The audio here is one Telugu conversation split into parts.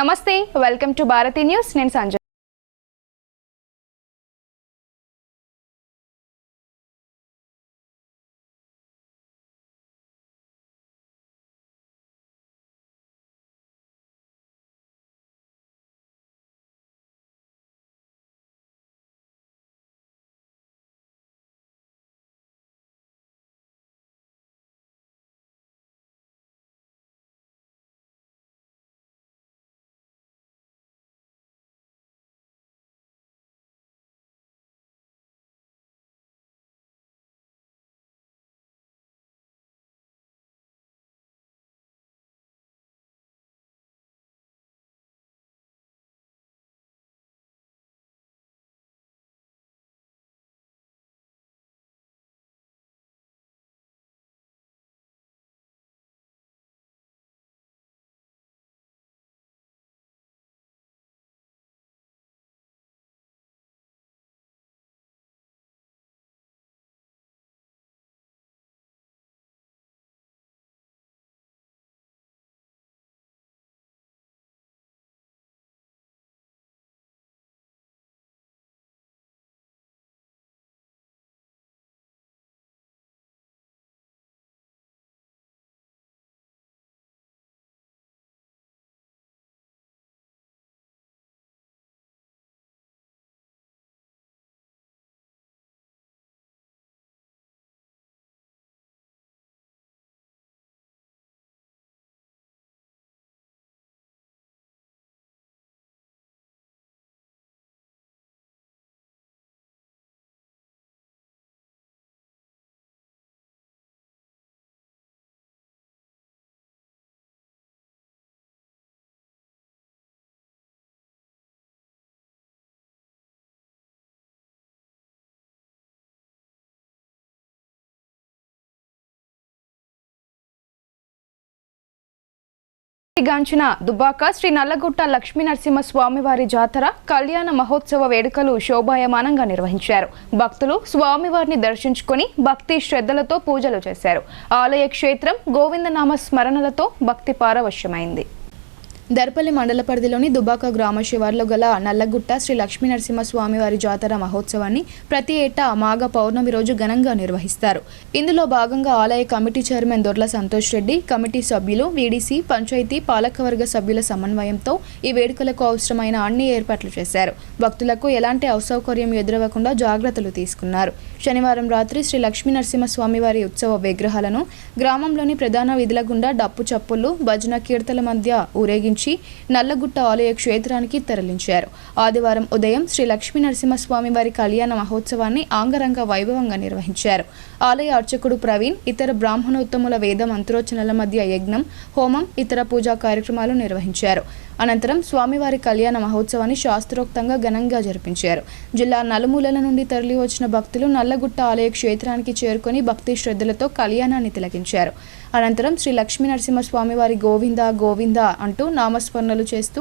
నమస్తే, వెల్కమ్ టు భారతీ న్యూస్. నేను సంజయ్. గాంచిన దుబ్బాక శ్రీ నల్లగుట్ట లక్ష్మీ నరసింహ స్వామివారి జాతర కళ్యాణ మహోత్సవ వేడుకలు శోభాయమానంగా నిర్వహించారు. భక్తులు స్వామివారిని దర్శించుకొని భక్తి శ్రద్ధలతో పూజలు చేశారు. ఆలయ క్షేత్రం గోవిందనామ స్మరణలతో భక్తి పారవశ్యమైంది. దర్పల్లి మండల పరిధిలోని దుబ్బాక గ్రామ శివార్లో గల నల్లగుట్ట శ్రీ లక్ష్మీ నరసింహ స్వామివారి జాతర మహోత్సవాన్ని ప్రతి ఏటా మాఘ పౌర్ణమి రోజు ఘనంగా నిర్వహిస్తారు. ఇందులో భాగంగా ఆలయ committee chairman Dorla Santosh Reddy, committee సభ్యులు, వీడీసీ, పంచాయతీ పాలకవర్గ సభ్యుల సమన్వయంతో ఈ వేడుకలకు అవసరమైన అన్ని ఏర్పాట్లు చేశారు. భక్తులకు ఎలాంటి అసౌకర్యం ఎదురవ్వకుండా జాగ్రత్తలు తీసుకున్నారు. శనివారం రాత్రి శ్రీ లక్ష్మీ నరసింహ స్వామివారి ఉత్సవ విగ్రహాలను గ్రామంలోని ప్రధాన వీధుల గుండా డప్పు చప్పులు, భజన కీర్తనల మధ్య ఊరేగించి నల్లగుట్ట ఆలయ క్షేత్రానికి తరలించారు. ఆదివారం ఉదయం శ్రీ లక్ష్మీ నరసింహస్వామి వారి కళ్యాణ మహోత్సవాన్ని ఆంగరంగ వైభవంగా నిర్వహించారు. ఆలయ అర్చకుడు ప్రవీణ్, ఇతర బ్రాహ్మణోత్తముల వేద మంత్రోచ్చరణల మధ్య యజ్ఞం, హోమం, ఇతర పూజా కార్యక్రమాలు నిర్వహించారు. అనంతరం స్వామివారి కళ్యాణ మహోత్సవాన్ని శాస్త్రోక్తంగా ఘనంగా జరిపించారు. జిల్లా నలుమూలల నుండి తరలి వచ్చిన భక్తులు నల్లగుట్ట ఆలయ క్షేత్రానికి చేరుకొని భక్తి శ్రద్ధలతో కళ్యాణాన్ని తిలకించారు. అనంతరం శ్రీ లక్ష్మీ నరసింహ స్వామివారి గోవింద గోవింద అంటూ నామస్మరణలు చేస్తూ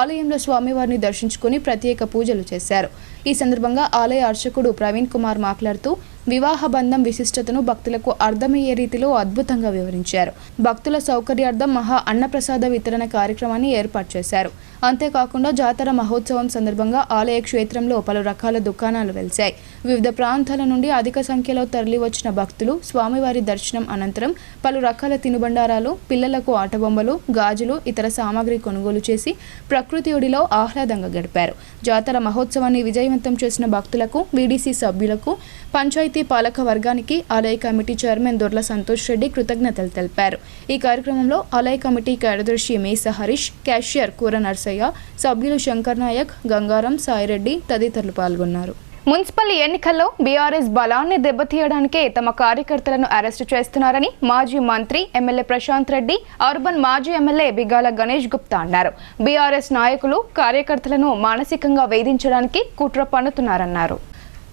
ఆలయంలో స్వామివారిని దర్శించుకుని ప్రత్యేక పూజలు చేశారు. ఈ సందర్భంగా ఆలయ అర్చకుడు ప్రవీణ్ కుమార్ మాట్లాడుతూ వివాహ బంధం విశిష్టతను భక్తులకు అర్థమయ్యే రీతిలో అద్భుతంగా వివరించారు. భక్తుల సౌకర్యార్థం మహా అన్నప్రసాద వితరణ కార్యక్రమాన్ని ఏర్పాటు చేశారు. అంతేకాకుండా జాతర మహోత్సవం సందర్భంగా ఆలయ క్షేత్రంలో పలు రకాల దుకాణాలు వెలిశాయి. వివిధ ప్రాంతాల నుండి అధిక సంఖ్యలో తరలి వచ్చిన భక్తులు స్వామివారి దర్శనం అనంతరం పలు రకాల తినుబండారాలు, పిల్లలకు ఆటబొమ్మలు, గాజులు, ఇతర సామాగ్రి కొనుగోలు చేసి ప్రకృతి ఒడిలో ఆహ్లాదంగా గడిపారు. జాతర మహోత్సవాన్ని విజయవంతం చేసిన భక్తులకు, వీడీసీ సభ్యులకు, పంచాయతీ పాలక వర్గానికి ఆలయ కమిటీ చైర్మన్ దొర్ల సంతోష్ రెడ్డి కృతజ్ఞతలు తెలిపారు. ఈ కార్యక్రమంలో ఆలయ కమిటీ కార్యదర్శి మేస హరీష్, క్యాషియర్ కూర నర్సయ్య, సభ్యులు శంకర్ నాయక్, గంగారం, సాయిరెడ్డి తదితరులు పాల్గొన్నారు. మున్సిపల్ ఎన్నికల్లో బీఆర్ఎస్ బలాన్ని దెబ్బతీయడానికే తమ కార్యకర్తలను అరెస్టు చేస్తున్నారని మాజీ మంత్రి ఎమ్మెల్యే ప్రశాంత్ రెడ్డి, అర్బన్ మాజీ ఎమ్మెల్యే బిగాల గణేష్ గుప్తా అన్నారు. బీఆర్ఎస్ నాయకులు కార్యకర్తలను మానసికంగా వేధించడానికి కుట్ర పన్నుతున్నారన్నారు.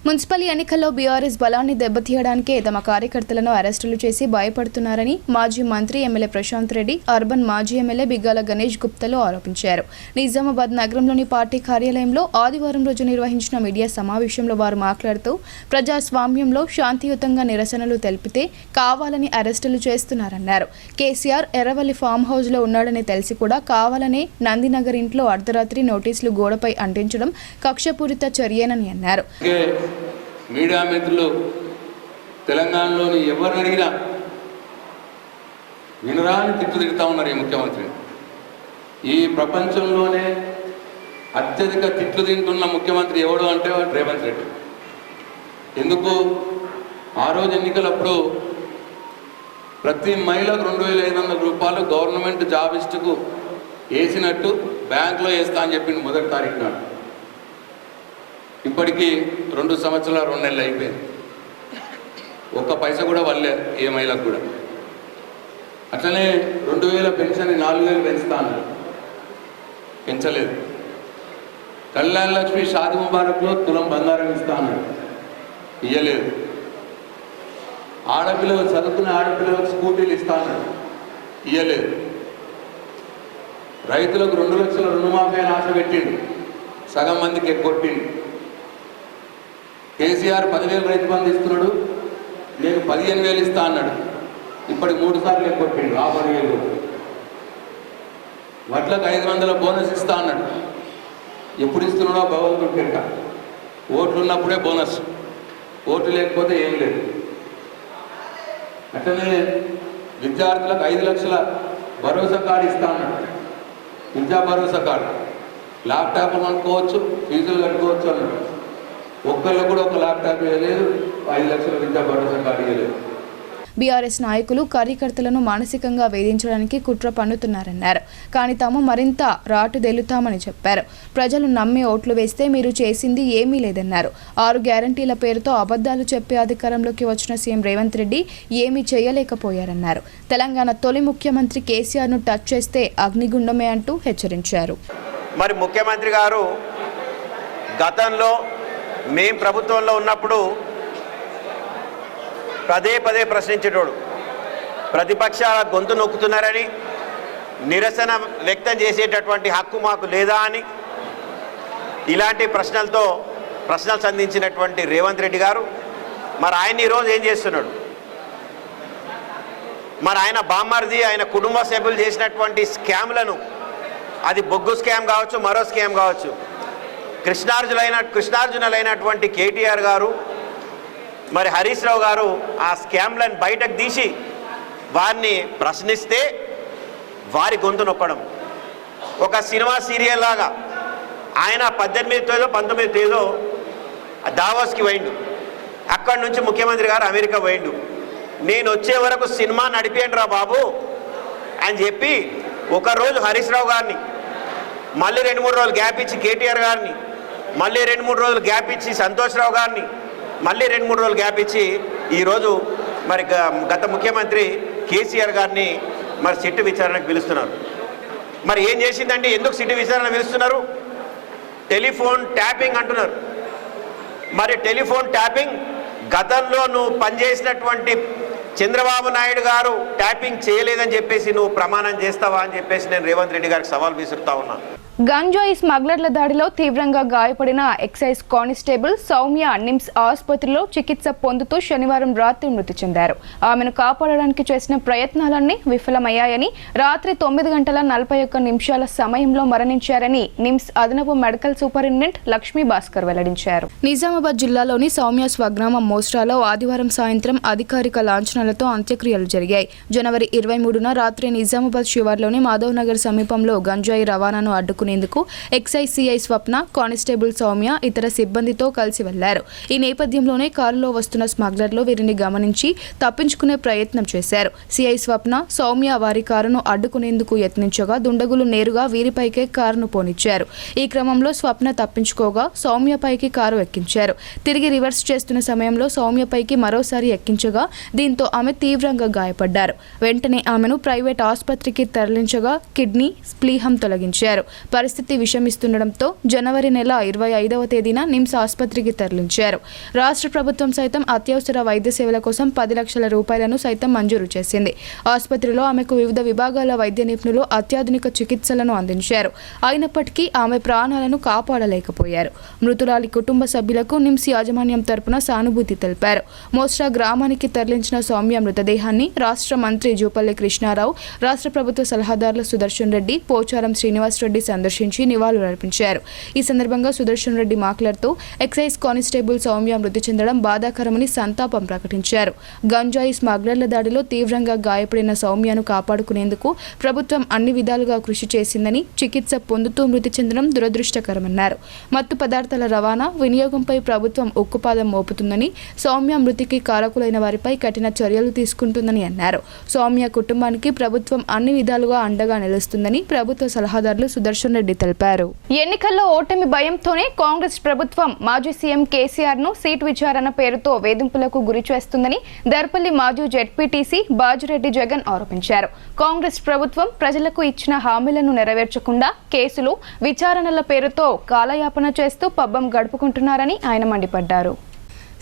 మున్సిపల్ ఎన్నికల్లో బీఆర్ఎస్ బలాన్ని దెబ్బతీయడానికే తమ కార్యకర్తలను అరెస్టులు చేసి భయపడుతున్నారని మాజీ మంత్రి ఎమ్మెల్యే ప్రశాంత్ రెడ్డి, అర్బన్ మాజీ ఎమ్మెల్యే బిగ్గాల గణేష్ గుప్తాలు ఆరోపించారు. నిజామాబాద్ నగరంలోని పార్టీ కార్యాలయంలో ఆదివారం రోజు నిర్వహించిన మీడియా సమావేశంలో వారు మాట్లాడుతూ ప్రజాస్వామ్యంలో శాంతియుతంగా నిరసనలు తెలిపితే కావాలని అరెస్టులు చేస్తున్నారన్నారు. కేసీఆర్ ఎర్రవల్లి ఫామ్ హౌస్ లో ఉన్నాడని తెలిసి కూడా కావాలనే నందినగర్ ఇంట్లో అర్ధరాత్రి నోటీసులు గోడపై అంటించడం కక్షపూరిత చర్యేనని అన్నారు. మీడియా మిత్రులు తెలంగాణలోని ఎవరిని అడిగినా వినరాని తిట్టుదిడుతూ ఉన్నారు ఈ ముఖ్యమంత్రి. ఈ ప్రపంచంలోనే అత్యధిక తిట్లు తింటున్న ముఖ్యమంత్రి ఎవడు అంటే రేవంత్ రెడ్డి. ఎందుకు? ఆ రోజు ఎన్నికలప్పుడు ప్రతి మహిళకు 2,500 రూపాయలు గవర్నమెంట్ జాబిస్టుకు వేసినట్టు బ్యాంకులో వేస్తా అని చెప్పింది మొదటి తారీఖు నాడు. ఇప్పటికీ 2 సంవత్సరాలు 2 నెలలు అయిపోయింది. ఒక్క పైసా కూడా వల్లే ఏ మహిళకు కూడా. అట్లనే 2,000 పెన్షన్ 4,000 పెంచుతాను, పెంచలేదు. కళ్యాణ లక్ష్మి షాది ముబారక్లో తులం బంగారం ఇస్తాను, ఇయ్యలేదు. ఆడపిల్లలు చదువుకునే ఆడపిల్లలకు స్కూటీలు ఇస్తాను, ఇయ్యలేదు. రైతులకు 2 లక్షల రుణమాఫీ అని ఆశ పెట్టిండు, సగం మందికి ఎగ్గొట్టిండు. కేసీఆర్ 10,000 రైతు బంధు ఇస్తున్నాడు, నేను 15,000 ఇస్తా అన్నాడు. ఇప్పటికి 3 సార్లు ఎగ్గొట్టిండు ఆ 10,000. వడ్లకు 500 బోనస్ ఇస్తా అన్నాడు. ఎప్పుడు ఇస్తున్నాడో భగవంతుడు తింట. ఓట్లు ఉన్నప్పుడే బోనస్, ఓట్లు లేకపోతే ఏం లేదు. అట్లనే విద్యార్థులకు 5 లక్షల భరోసా కార్డు ఇస్తా అన్నాడు. విద్యా భరోసా కార్డు, ల్యాప్టాప్ కొనుక్కోవచ్చు, ఫీజులు కట్టుకోవచ్చు అన్నాడు. ఒక్కళ్ళు కూడా ఒక ల్యాప్టాప్ ఇవ్వలేదు, 5 లక్షల విద్యా భరోసా కార్డు ఇవ్వలేదు. బీఆర్ఎస్ నాయకులు కార్యకర్తలను మానసికంగా వేధించడానికి కుట్ర పన్నుతున్నారన్నారు. కానీ తాము మరింత రాటుదేలుతామని చెప్పారు. ప్రజలు నమ్మి ఓట్లు వేస్తే మీరు చేసింది ఏమీ లేదన్నారు. 6 గ్యారంటీల పేరుతో అబద్ధాలు చెప్పి అధికారంలోకి వచ్చిన సీఎం రేవంత్ రెడ్డి ఏమీ చేయలేకపోయారన్నారు. తెలంగాణ తొలి ముఖ్యమంత్రి కేసీఆర్ను టచ్ చేస్తే అగ్నిగుండమే అంటూ హెచ్చరించారు. మరి ముఖ్యమంత్రి గారు గతంలో మేం ప్రభుత్వంలో ఉన్నప్పుడు పదే పదే ప్రశ్నించేటోడు, ప్రతిపక్షాల గొంతు నొక్కుతున్నారని, నిరసన వ్యక్తం చేసేటటువంటి హక్కు మాకు లేదా అని ఇలాంటి ప్రశ్నలు సంధించినటువంటి రేవంత్ రెడ్డి గారు మరి ఆయన ఈరోజు ఏం చేస్తున్నాడు? మరి ఆయన బామ్మర్ది, ఆయన కుటుంబ సభ్యులు చేసినటువంటి స్కామ్లను, అది బొగ్గు స్కామ్ కావచ్చు, మరో స్కామ్ కావచ్చు, కృష్ణార్జునులైనటువంటి కేటీఆర్ గారు మరి హరీష్ రావు గారు ఆ స్కామ్లను బయటకు తీసి వారిని ప్రశ్నిస్తే వారి గొంతు నొక్కడం. ఒక సినిమా సీరియల్ లాగా ఆయన 18 తేదో దావోస్కి పోయిండు, అక్కడి నుంచి ముఖ్యమంత్రి గారు అమెరికా పోయిండు. నేను వచ్చే వరకు సినిమా నడిపేయండి రా బాబు అని చెప్పి ఒకరోజు హరీష్ రావు గారిని, మళ్ళీ 2-3 రోజులు గ్యాప్ ఇచ్చి కేటీఆర్ గారిని, మళ్ళీ 2-3 రోజులు గ్యాప్ ఇచ్చి సంతోష్ రావు గారిని, మళ్ళీ 2-3 రోజులు గ్యాప్ ఇచ్చి ఈరోజు మరి గత ముఖ్యమంత్రి కేసీఆర్ గారిని మరి సిట్టు విచారణకు పిలుస్తున్నారు. మరి ఏం చేసిందండి? ఎందుకు సిట్టు విచారణ పిలుస్తున్నారు? టెలిఫోన్ ట్యాపింగ్ అంటున్నారు. మరి టెలిఫోన్ ట్యాపింగ్ గతంలో నువ్వు పనిచేసినటువంటి చంద్రబాబు నాయుడు గారు ట్యాపింగ్ చేయలేదని చెప్పేసి నువ్వు ప్రమాణం చేస్తావా అని చెప్పేసి నేను రేవంత్ రెడ్డి గారికి సవాల్ విసురుతా ఉన్నా. గంజాయి స్మగ్లర్ల దాడిలో తీవ్రంగా గాయపడిన ఎక్సైజ్ కానిస్టేబుల్ సౌమ్య నిమ్స్ ఆసుపత్రిలో చికిత్స పొందుతూ శనివారం రాత్రి మృతి చెందారు. ఆమెను కాపాడడానికి చేసిన ప్రయత్నాలన్నీ విఫలమయ్యాయని, రాత్రి 9:41 సమయంలో మరణించారని నిమ్స్ అదనపు మెడికల్ సూపరింటెండెంట్ లక్ష్మీ భాస్కర్ వెల్లడించారు. నిజామాబాద్ జిల్లాలోని సౌమ్య స్వగ్రామం మోస్రాలో ఆదివారం సాయంత్రం అధికారిక లాంఛనాలతో అంత్యక్రియలు జరిగాయి. జనవరి 23న రాత్రి నిజామాబాద్ శివార్లోని మాధవ్ నగర్ సమీపంలో గంజాయి రవాణాను అడ్డుకుని ఎక్సైజ్ సిఐ స్వప్న, కానిస్టేబుల్ సౌమ్య ఇతర సిబ్బందితో కలిసి వెళ్లారు. ఈ నేపథ్యంలోనే కారులో వస్తున్న స్మగ్లర్లు వీరిని గమనించి తప్పించుకునే ప్రయత్నం చేశారు. సిఐ స్వప్న, సౌమ్య వారి కారును అడ్డుకునేందుకు యత్నించగా దుండగులు నేరుగా వీరిపైకే కారును పోనిచ్చారు. ఈ క్రమంలో స్వప్న తప్పించుకోగా సౌమ్యపైకి కారు ఎక్కించారు. తిరిగి రివర్స్ చేస్తున్న సమయంలో సౌమ్యపైకి మరోసారి ఎక్కించగా దీంతో ఆమె తీవ్రంగా గాయపడ్డారు. వెంటనే ఆమెను ప్రైవేట్ ఆసుపత్రికి తరలించగా కిడ్నీ స్ప్లీహం తొలగించారు. పరిస్థితి విషమిస్తుండటంతో జనవరి నెల 25వ తేదీన నిమ్స్ ఆసుపత్రికి తరలించారు. రాష్ట్ర ప్రభుత్వం సైతం అత్యవసర వైద్య సేవల కోసం 10 లక్షల రూపాయలను సైతం మంజూరు చేసింది. ఆసుపత్రిలో ఆమెకు వివిధ విభాగాల వైద్య నిపుణులు అత్యాధునిక చికిత్సలను అందించారు. అయినప్పటికీ ఆమె ప్రాణాలను కాపాడలేకపోయారు. మృతురాలి కుటుంబ సభ్యులకు నిమ్స్ యాజమాన్యం తరపున సానుభూతి తెలిపారు. మోస్రా గ్రామానికి తరలించిన సౌమ్య మృతదేహాన్ని రాష్ట్ర మంత్రి జూపల్లి కృష్ణారావు, రాష్ట్ర ప్రభుత్వ సలహాదారులు సుదర్శన్ రెడ్డి, పోచారం శ్రీనివాస్ రెడ్డి సందర్శించి నివాళులర్పించారు. ఈ సందర్భంగా సుదర్శన్ రెడ్డి మాట్లాడుతూ ఎక్సైజ్ కానిస్టేబుల్ సౌమ్య మృతి చెందడం బాధాకరమని సంతాపం ప్రకటించారు. గంజాయి స్మగ్లర్ల దాడిలో తీవ్రంగా గాయపడిన సౌమ్యను కాపాడుకునేందుకు ప్రభుత్వం అన్ని విధాలుగా కృషి చేసిందని, చికిత్స పొందుతూ మృతి చెందడం దురదృష్టకరమన్నారు. మత్తు పదార్థాల రవాణా, వినియోగంపై ప్రభుత్వం ఉక్కుపాదం మోపుతుందని, సౌమ్య మృతికి కారకులైన వారిపై కఠిన చర్యలు తీసుకుంటుందని అన్నారు. సౌమ్య కుటుంబానికి ప్రభుత్వం అన్ని విధాలుగా అండగా నిలుస్తుందని ప్రభుత్వ సలహాదారులు సుదర్శన్ రెడ్డి తెలిపారు. ఎన్నికల్లో ఓటమి భయంతోనే కాంగ్రెస్ ప్రభుత్వం మాజీ సీఎం కేసీఆర్ ను సీట్ విచారణ పేరుతో వేధింపులకు గురి చేస్తుందని దర్పల్లి మాజీ జెడ్పీటీసీ బాజిరెడ్డి జగన్ ఆరోపించారు. కాంగ్రెస్ ప్రభుత్వం ప్రజలకు ఇచ్చిన హామీలను నెరవేర్చకుండా కేసులు, విచారణల పేరుతో కాలయాపన చేస్తూ పబ్బం గడుపుకుంటున్నారని ఆయన మండిపడ్డారు.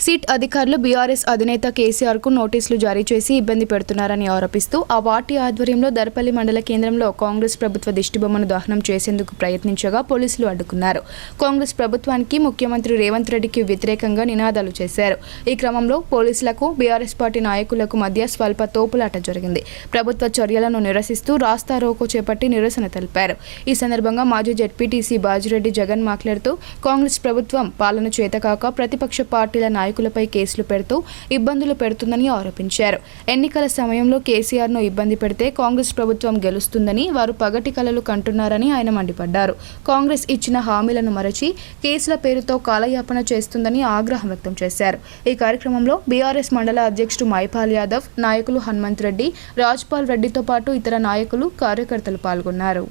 సీట్ అధికారులు బీఆర్ఎస్ అధినేత కేసీఆర్కు నోటీసులు జారీ చేసి ఇబ్బంది పెడుతున్నారని ఆరోపిస్తూ ఆ పార్టీ ఆధ్వర్యంలో దర్పల్లి మండల కేంద్రంలో కాంగ్రెస్ ప్రభుత్వ దిష్టిబొమ్మను దహనం చేసేందుకు ప్రయత్నించగా పోలీసులు అడ్డుకున్నారు. కాంగ్రెస్ ప్రభుత్వానికి, ముఖ్యమంత్రి రేవంత్ రెడ్డికి వ్యతిరేకంగా నినాదాలు చేశారు. ఈ క్రమంలో పోలీసులకు, బీఆర్ఎస్ పార్టీ నాయకులకు మధ్య స్వల్ప తోపులాట జరిగింది. ప్రభుత్వ చర్యలను నిరసిస్తూ రాస్తా రోకో చేపట్టి నిరసన తెలిపారు. ఈ సందర్భంగా మాజీ జెడ్పీటీసీ బాజిరెడ్డి జగన్ మాట్లాడుతూ కాంగ్రెస్ ప్రభుత్వం పాలన చేతకాక ప్రతిపక్ష పార్టీల నాయకులపై కేసులు పెడుతూ ఇబ్బందులు పెడుతుందని ఆరోపించారు. ఎన్నికల సమయంలో కేసీఆర్ను ఇబ్బంది పెడితే కాంగ్రెస్ ప్రభుత్వం గెలుస్తుందని వారు పగటి కలలు కంటున్నారని ఆయన మండిపడ్డారు. కాంగ్రెస్ ఇచ్చిన హామీలను మరచి కేసుల పేరుతో కాలయాపన చేస్తుందని ఆగ్రహం వ్యక్తం చేశారు. ఈ కార్యక్రమంలో బీఆర్ఎస్ మండల అధ్యక్షుడు మైపాల్ యాదవ్, నాయకులు హనుమంత్ రెడ్డి, రాజ్పాల్ రెడ్డితో పాటు ఇతర నాయకులు, కార్యకర్తలు పాల్గొన్నారు.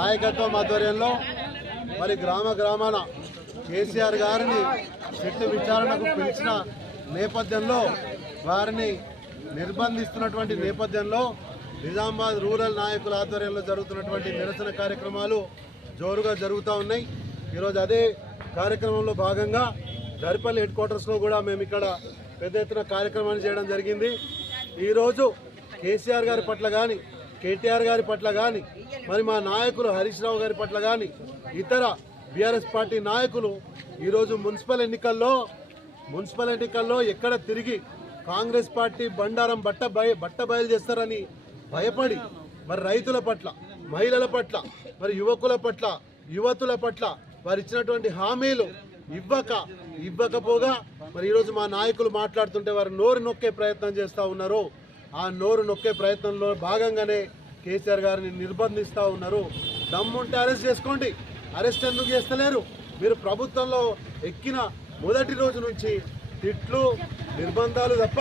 నాయకత్వం ఆధ్వర్యంలో మరి గ్రామాన కేసీఆర్ గారిని సిట్టు విచారణకు పిలిచిన నేపథ్యంలో, వారిని నిర్బంధిస్తున్నటువంటి నేపథ్యంలో నిజామాబాద్ రూరల్ నాయకుల ఆధ్వర్యంలో జరుగుతున్నటువంటి నిరసన కార్యక్రమాలు జోరుగా జరుగుతూ ఉన్నాయి. ఈరోజు అదే కార్యక్రమంలో భాగంగా దర్పల్లి హెడ్ క్వార్టర్స్లో కూడా మేము ఇక్కడ పెద్ద ఎత్తున కార్యక్రమాన్ని చేయడం జరిగింది. ఈరోజు కేసీఆర్ గారి పట్ల కానీ, కేటీఆర్ గారి పట్ల కానీ, మరి మా నాయకులు హరీష్ రావు గారి పట్ల కానీ, ఇతర బీఆర్ఎస్ పార్టీ నాయకులు ఈరోజు మున్సిపల్ ఎన్నికల్లో ఎక్కడ తిరిగి కాంగ్రెస్ పార్టీ బండారం బట్ట బయలు చేస్తారని భయపడి మరి రైతుల పట్ల, మహిళల పట్ల, మరి యువతుల పట్ల వారు ఇచ్చినటువంటి హామీలు ఇవ్వకపోగా మరి ఈరోజు మా నాయకులు మాట్లాడుతుంటే వారు నోరు నొక్కే ప్రయత్నం చేస్తూ ఉన్నారు. ఆ నోరు నొక్కే ప్రయత్నంలో భాగంగానే కేసీఆర్ గారిని నిర్బంధిస్తూ ఉన్నారు. దమ్ముంటే అరెస్ట్ చేసుకోండి, అరెస్ట్ ఎందుకు చేస్తలేరు? మీరు ప్రభుత్వంలో ఎక్కిన మొదటి రోజు నుంచి తిట్లు, నిర్బంధాలు తప్ప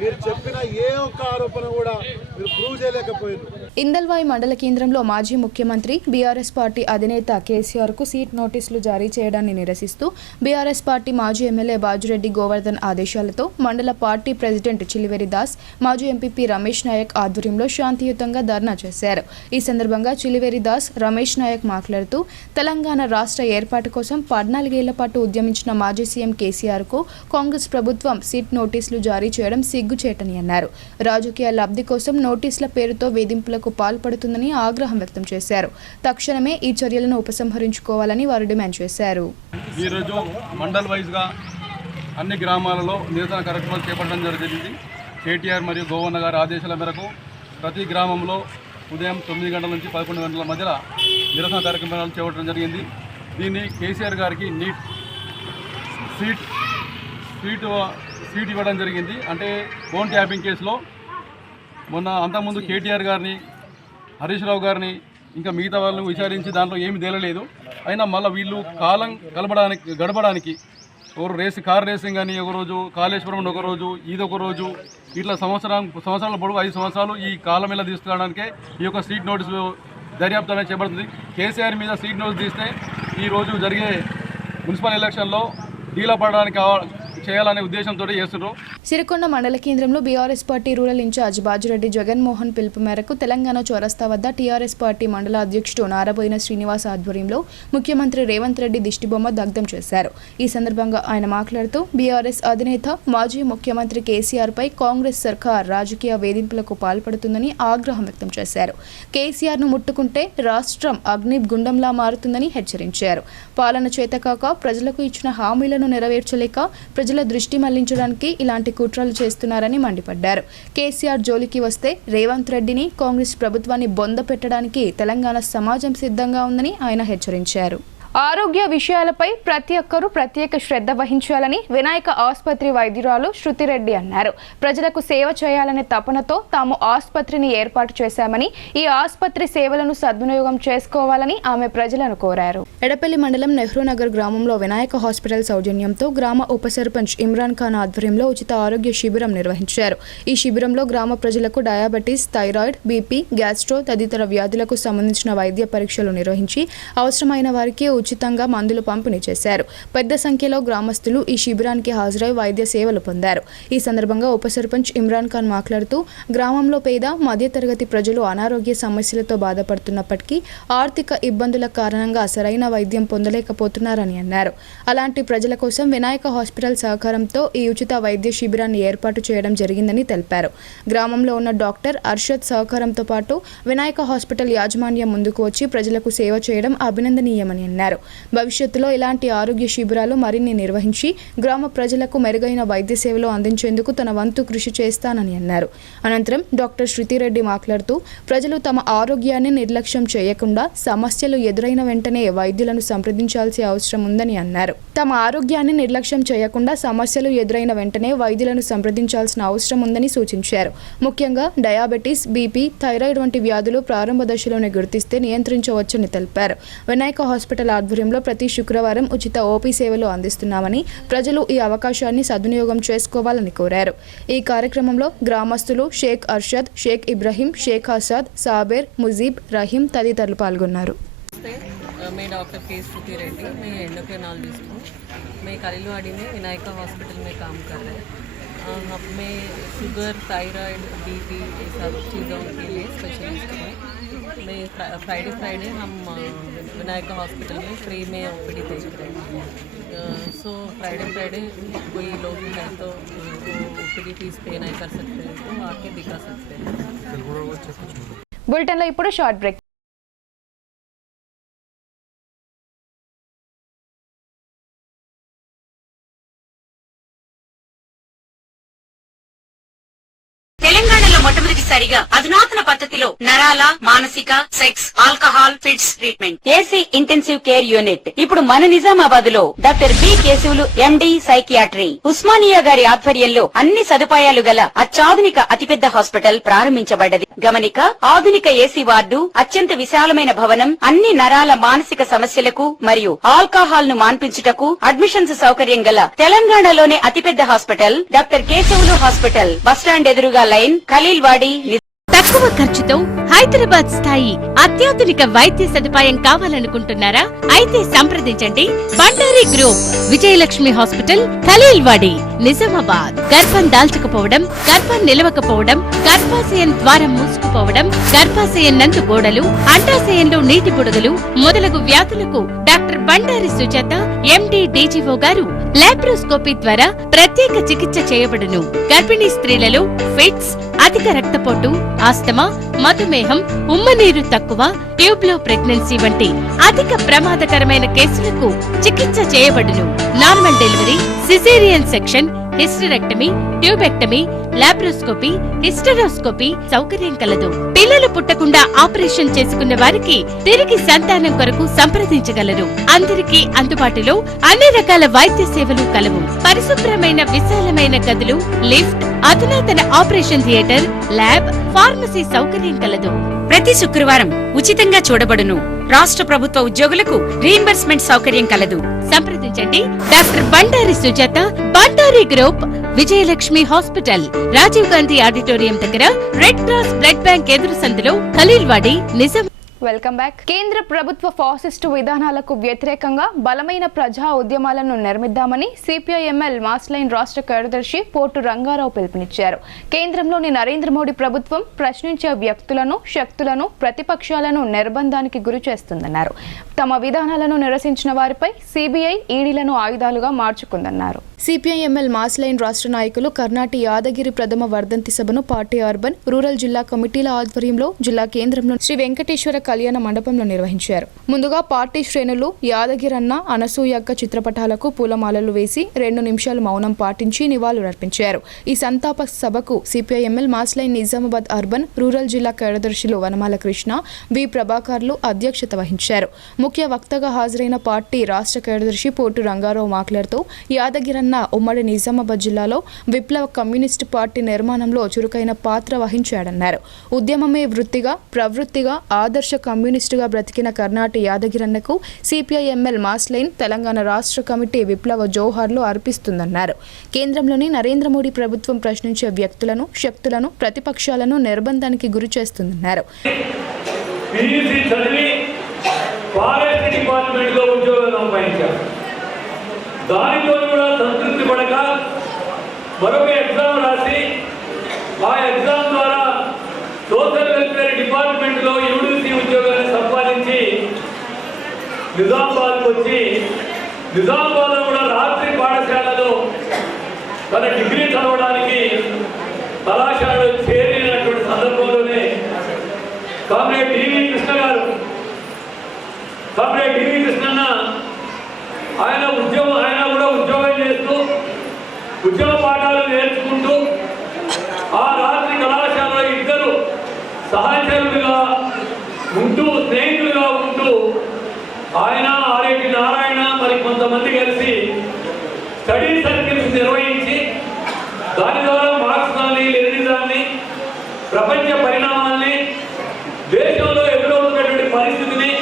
మీరు చెప్పిన ఏ ఒక్క ఆరోపణ కూడా మీరు ప్రూవ్ చేయలేకపోయారు. ఇందల్వాయి మండల కేంద్రంలో మాజీ ముఖ్యమంత్రి, బీఆర్ఎస్ పార్టీ అధినేత కేసీఆర్కు సీట్ నోటీసులు జారీ చేయడాన్ని నిరసిస్తూ బీఆర్ఎస్ పార్టీ మాజీ ఎమ్మెల్యే బాజిరెడ్డి గోవర్ధన్ ఆదేశాలతో మండల పార్టీ ప్రెసిడెంట్ చిలివేరి దాస్, మాజీ ఎంపీపీ రమేష్ నాయక్ ఆధ్వర్యంలో శాంతియుతంగా ధర్నా చేశారు. ఈ సందర్భంగా చిలివేరి దాస్, రమేష్ నాయక్ మాట్లాడుతూ తెలంగాణ రాష్ట్ర ఏర్పాటు కోసం 14 ఏళ్ల పాటు ఉద్యమించిన మాజీ సీఎం కేసీఆర్కు కాంగ్రెస్ ప్రభుత్వం సీట్ నోటీసులు జారీ చేయడం సిగ్గుచేటని అన్నారు. రాజకీయ లబ్ధి కోసం నోటీసుల పేరుతో వేధింపులకు పాల్పడుతుందని ఆగ్రహం వ్యక్తం చేశారు. తక్షణమే ఈ చర్యలను ఉపసంహరించుకోవాలని వారు డిమాండ్ చేశారు. ఈరోజు మండల్ వైజ్గా అన్ని గ్రామాలలో నిరసన కార్యక్రమాలు చేపట్టడం జరిగింది. కేటీఆర్ మరియు గోవన్న గారి ఆదేశాల మేరకు ప్రతి గ్రామంలో ఉదయం 9 గంటల నుంచి 11 గంటల మధ్యలో నిరసన కార్యక్రమాలు చేపట్టడం జరిగింది. దీన్ని కేసీఆర్ గారికి సీట్ ఇవ్వడం జరిగింది. అంటే ఫోన్ ట్యాపింగ్ కేసులో మొన్న అంతకుముందు కేటీఆర్ గారిని, హరీష్ రావు గారిని, ఇంకా మిగతా వాళ్ళని విచారించి దాంట్లో ఏమీ తేలలేదు. అయినా మళ్ళీ వీళ్ళు కాలం గడపడానికి ఒకరు కార్ రేసింగ్ అని ఒకరోజు, కాళేశ్వరం ఒకరోజు, ఇదొకరోజు, ఇట్లా సంవత్సరాల పొడవు 5 సంవత్సరాలు ఈ కాలం ఇలా తీసుకోవడానికే ఈ యొక్క సీట్ నోటీసు దర్యాప్తు అనేది చేపడుతుంది. కేసీఆర్ మీద సీట్ నోటీసు తీస్తే ఈరోజు జరిగే మున్సిపల్ ఎలక్షన్లో డీలా పడడానికి చేయాలనే ఉద్దేశంతో చేస్తున్నారు. సిరికొండ మండల కేంద్రంలో BRS party rural in charge Bajireddy Jaganmohan పిలుపు మేరకు తెలంగాణ చౌరస్తా వద్ద టీఆర్ఎస్ పార్టీ మండల అధ్యక్షుడు నారబోయిన శ్రీనివాస్ ఆధ్వర్యంలో ముఖ్యమంత్రి రేవంత్ రెడ్డి దిష్టిబొమ్మ దగ్ధం చేశారు. ఈ సందర్భంగా ఆయన మాట్లాడుతూ బీఆర్ఎస్ అధినేత మాజీ ముఖ్యమంత్రి కేసీఆర్ పై కాంగ్రెస్ సర్కార్ రాజకీయ వేధింపులకు పాల్పడుతుందని ఆగ్రహం వ్యక్తం చేశారు. కేసీఆర్ ను ముట్టుకుంటే రాష్ట్రం అగ్నిగుండంలా మారుతుందని హెచ్చరించారు. పాలన చేతకాక ప్రజలకు ఇచ్చిన హామీలను నెరవేర్చలేక ప్రజల దృష్టి మళ్లించడానికి ఇలాంటి కుట్రలు చేస్తున్నారని మండిపడ్డారు. కేసీఆర్ జోలికి వస్తే రేవంత్ రెడ్డిని కాంగ్రెస్ ప్రభుత్వాన్ని బొంద పెట్టడానికి తెలంగాణ సమాజం సిద్ధంగా ఉందని ఆయన హెచ్చరించారు. ఆరోగ్య విషయాలపై ప్రతి ఒక్కరూ ప్రత్యేక శ్రద్ధ వహించాలని వినాయక ఆసుపత్రి వైద్యురాలు శృతిరెడ్డి అన్నారు. ప్రజలకు సేవ చేయాలనే తపనతో తాము ఆసుపత్రిని ఏర్పాటు చేశామని, ఈ ఆసుపత్రి సేవలను సద్వినియోగం చేసుకోవాలని ఆమె ప్రజలను కోరారు. ఎడపల్లి మండలం నెహ్రూ నగర్ గ్రామంలో వినాయక హాస్పిటల్ సౌజన్యంతో గ్రామ ఉప సర్పంచ్ ఇమ్రాన్ ఖాన్ ఆధ్వర్యంలో ఉచిత ఆరోగ్య శిబిరం నిర్వహించారు. ఈ శిబిరంలో గ్రామ ప్రజలకు డయాబెటీస్, థైరాయిడ్, బీపీ, గ్యాస్ట్రో తదితర వ్యాధులకు సంబంధించిన వైద్య పరీక్షలు నిర్వహించి అవసరమైన వారికి ఉచితంగా మందులు పంపిణీ చేశారు. పెద్ద సంఖ్యలో గ్రామస్తులు ఈ శిబిరానికి హాజరై వైద్య సేవలు పొందారు. ఈ సందర్భంగా ఉప సర్పంచ్ ఇమ్రాన్ ఖాన్ మాట్లాడుతూ గ్రామంలో పేద మధ్యతరగతి ప్రజలు అనారోగ్య సమస్యలతో బాధపడుతున్నప్పటికీ ఆర్థిక ఇబ్బందుల కారణంగా సరైన వైద్యం పొందలేకపోతున్నారని అన్నారు. అలాంటి ప్రజల కోసం వినాయక హాస్పిటల్ సహకారంతో ఈ ఉచిత వైద్య శిబిరాన్ని ఏర్పాటు చేయడం జరిగిందని తెలిపారు. గ్రామంలో ఉన్న డాక్టర్ అర్షద్ సహకారంతో పాటు వినాయక హాస్పిటల్ యాజమాన్యం ముందుకు వచ్చి ప్రజలకు సేవ చేయడం అభినందనీయమని అన్నారు. భవిష్యత్తులో ఇలాంటి ఆరోగ్య శిబిరాలు మరిన్ని నిర్వహించి గ్రామ ప్రజలకు మెరుగైన వైద్య సేవలు అందించేందుకు తన వంతు కృషి చేస్తానని అన్నారు. అనంతరం డాక్టర్ శృతిరెడ్డి మాట్లాడుతూ ప్రజలు తమ ఆరోగ్యాన్ని నిర్లక్ష్యం చేయకుండా సమస్యలు ఎదురైన వెంటనే వైద్యులను సంప్రదించాల్సిన అవసరం ఉందని అన్నారు. తమ ఆరోగ్యాన్ని నిర్లక్ష్యం చేయకుండా సమస్యలు ఎదురైన వెంటనే వైద్యులను సంప్రదించాల్సిన అవసరం ఉందని సూచించారు. ముఖ్యంగా డయాబెటీస్, బీపీ, థైరాయిడ్ వంటి వ్యాధులు ప్రారంభ దశలోనే గుర్తిస్తే నియంత్రించవచ్చని తెలిపారు. వినాయక హాస్పిటల్ ఆధ్వర్యంలో ప్రతి శుక్రవారం ఉచిత ఓపీ సేవలు అందిస్తున్నామని ప్రజలు ఈ అవకాశాన్ని సద్వినియోగం చేసుకోవాలని కోరారు. ఈ కార్యక్రమంలో గ్రామస్తులు షేక్ అర్షద్, షేక్ ఇబ్రహీం, షేక్ ఆసాద్, సాబేర్, ముజీబ్, రహీం తదితరులు పాల్గొన్నారు. मैं डॉक्टर के श्रुति रेड्डी, मैं एंडोक्रिनोलॉजिस्ट हूँ. मैं कलीलवाड़ी में विनायका हॉस्पिटल में काम कर रहे हैं. हम में शुगर, थायराइड, बीपी ये सब चीज़ों के लिए स्पेशलिस्ट हैं. मैं फ्राइडे हम विनायका हॉस्पिटल में फ्री में ओपीडी देख रहे हैं. सो फ्राइडे कोई लोग हैं तो वो ओपीडी फीस पे नहीं कर सकते हैं तो आके दिखा सकते हैं. బులెటిన్లో ఇప్పుడు షార్ట్ బ్రేక్. తెలంగాణలో మొట్టమొదటిసారిగా అధునాతన పద్ధతిలో నరాల, మానసిక, sex, alcohol, fits treatment, AC intensive care unit ఇప్పుడు మన నిజామాబాద్ లో doctor B Keshavulu MD psychiatry Osmania గారి ఆధ్వర్యంలో అన్ని సదుపాయాలు గల అత్యాధునిక అతిపెద్ద హాస్పిటల్ ప్రారంభించబడ్డది. గమనిక, ఆధునిక ఏసీ వార్డు, అత్యంత విశాలమైన భవనం, అన్ని నరాల మానసిక సమస్యలకు మరియు ఆల్కహాల్ ను మాన్పించుటకు అడ్మిషన్స్ సౌకర్యం గల తెలంగాణలోనే అతిపెద్ద hospital doctor Keshavulu hospital, bus stand ఎదురుగా లైన్, ఖలీల్వాడి. తక్కువ ఖర్చుతో హైదరాబాద్ స్థాయి అత్యాధునిక వైద్య సదుపాయం కావాలనుకుంటున్నారా? అయితే సంప్రదించండి బండారి గ్రూప్, విజయలక్ష్మి హాస్పిటల్, ఖలీల్వాడి, నిజామాబాద్. గర్భం దాల్చకపోవడం, గర్భం నిలవకపోవడం, గర్భాశయం ద్వారం మూసుకుపోవడం, గర్భాశయం నందు గోడలు, అండాశయంలో నీటి బుడగలు మొదలగు వ్యాధులకు డాక్టర్ బండారి సుజాత ఎండి డీజీఓ గారు లాప్రోస్కోపీ ద్వారా ప్రత్యేక చికిత్స చేయబడును. గర్భిణీ స్త్రీలలో ఫిట్స్, అధిక రక్తపోటు, ఆస్తమా, మధుమేహం, ఉమ్మనీరు తక్కువ, ట్యూబ్లో ప్రెగ్నెన్సీ వంటి అధిక ప్రమాదకరమైన కేసులకు చికిత్స చేయబడును. Normal delivery, caesarean section, hysterectomy, tubectomy, laparoscopy, hysteroscopy సౌకర్యం కలదు. పిల్లలు పుట్టకుండా ఆపరేషన్ చేసుకున్న వారికి తిరిగి సంతానం కొరకు సంప్రదించగలరు. అందరికీ అందుబాటులో అన్ని రకాల వైద్య సేవలు కలవు. పరిశుభ్రమైన విశాలమైన గదులు, లిఫ్ట్, అధునాతన ఆపరేషన్ థియేటర్, ల్యాబ్, ఫార్మసీ సౌకర్యం కలదు. ప్రతి శుక్రవారం ఉచితంగా చూడబడును. రాష్ట్ర ప్రభుత్వ ఉద్యోగులకు రీయింబర్స్మెంట్ సౌకర్యం కలదు. సంప్రదించండి doctor Bandari Sujatha, Bandari group, Vijayalakshmi hospital, Rajiv Gandhi auditorium దగ్గర, రెడ్ క్రాస్ బ్లడ్ బ్యాంక్ ఎదురు సందులో, ఖలీల్వాడి, నిజాం. Welcome back. కేంద్ర ప్రభుత్వ ఫాసిస్టు విధానాలకు వ్యతిరేకంగా బలమైన ప్రజా ఉద్యమాలను నిర్మిద్దామని సిపిఐఎంఎల్ మాస్ లైన్ రాష్ట్ర కార్యదర్శి పోటు రంగారావు పిలుపునిచ్చారు. కేంద్రంలోని నరేంద్ర మోడీ ప్రభుత్వం ప్రశ్నించే వ్యక్తులను, శక్తులను, ప్రతిపక్షాలను నిర్బంధానికి గురి చేస్తుందన్నారు. తమ విధానాలను నిరసించిన వారిపై సిబిఐ, ఈడీలను ఆయుధాలుగా మార్చుకుందన్నారు. సిపిఐఎంఎల్ మాస్ లైన్ రాష్ట్ర నాయకులు కర్ణాటి యాదగిరి ప్రథమ వర్ధంతి సభను పార్టీ అర్బన్, రూరల్ జిల్లా కమిటీల ఆధ్వర్యంలో జిల్లా కేంద్రంలో శ్రీ వెంకటేశ్వర కళ్యాణ మండపంలో నిర్వహించారు. ముందుగా పార్టీ శ్రేణులు యాదగిరన్న, అనసూయక్క చిత్రపటాలకు పూలమాలలు వేసి 2 నిమిషాలు మౌనం పాటించి నివాళులర్పించారు. ఈ సంతాప సభకు CPIML mass line Nizamabad urban, rural జిల్లా కార్యదర్శులు వనమాల కృష్ణ, వి ప్రభాకర్లు అధ్యక్షత వహించారు. ముఖ్య వక్తగా హాజరైన పార్టీ రాష్ట్ర కార్యదర్శి పోటు రంగారావు మాట్లాడుతూ యాదగిరన్న ఉమ్మడి నిజామాబాద్ జిల్లాలో విప్లవ కమ్యూనిస్టు పార్టీ నిర్మాణంలో చురుకైన పాత్ర వహించాడన్నారు. ఉద్యమమే వృత్తిగా, ప్రవృత్తిగా ఆదర్శ కమ్యూనిస్టుగా బ్రతికిన కర్ణాటి యాదగిరన్నకు సిపిఐఎంఎల్ మాస్ లైన్ తెలంగాణ రాష్ట్ర కమిటీ విప్లవ జోహార్లు అర్పిస్తుందన్నారు. కేంద్రంలోని నరేంద్ర మోడీ ప్రభుత్వం ప్రశ్నించే వ్యక్తులను, శక్తులను, ప్రతిపక్షాలను నిర్బంధానికి గురి చేస్తుందన్నారు. దానితో కూడా సంతృప్తి పడక మరొక ఎగ్జామ్ రాసి ఆ ఎగ్జామ్ ద్వారా సోషల్ వెల్ఫేర్ డిపార్ట్మెంట్లో యూడీసీ ఉద్యోగాన్ని సంపాదించి నిజామాబాద్కు వచ్చి నిజామాబాద్లో కూడా రాత్రి పాఠశాలలో తన డిగ్రీ చదవడానికి కళాశాలలో చేరినటువంటి సందర్భంలోనే కామ్రేడ్ డివి కృష్ణ గారు, కామ్రేడ్ డివి కృష్ణన్న ఆయన కూడా ఉద్యోగం చేస్తూ ఉద్యోగ పాఠాలు నేర్చుకుంటూ ఆ రాత్రి కళాశాలలో ఇద్దరు సహచరులుగా ఉంటూ, స్నేహితులుగా ఉంటూ ఆయన, ఆర్ఏటి నారాయణ మరి కొంతమంది కలిసి స్టడీ సర్కిల్స్ నిర్వహించి దాని ద్వారా మార్క్స్ని, లెనినిజాన్ని, ప్రపంచ పరిణామాల్ని, దేశంలో ఎదురవుతున్నటువంటి పరిస్థితిని,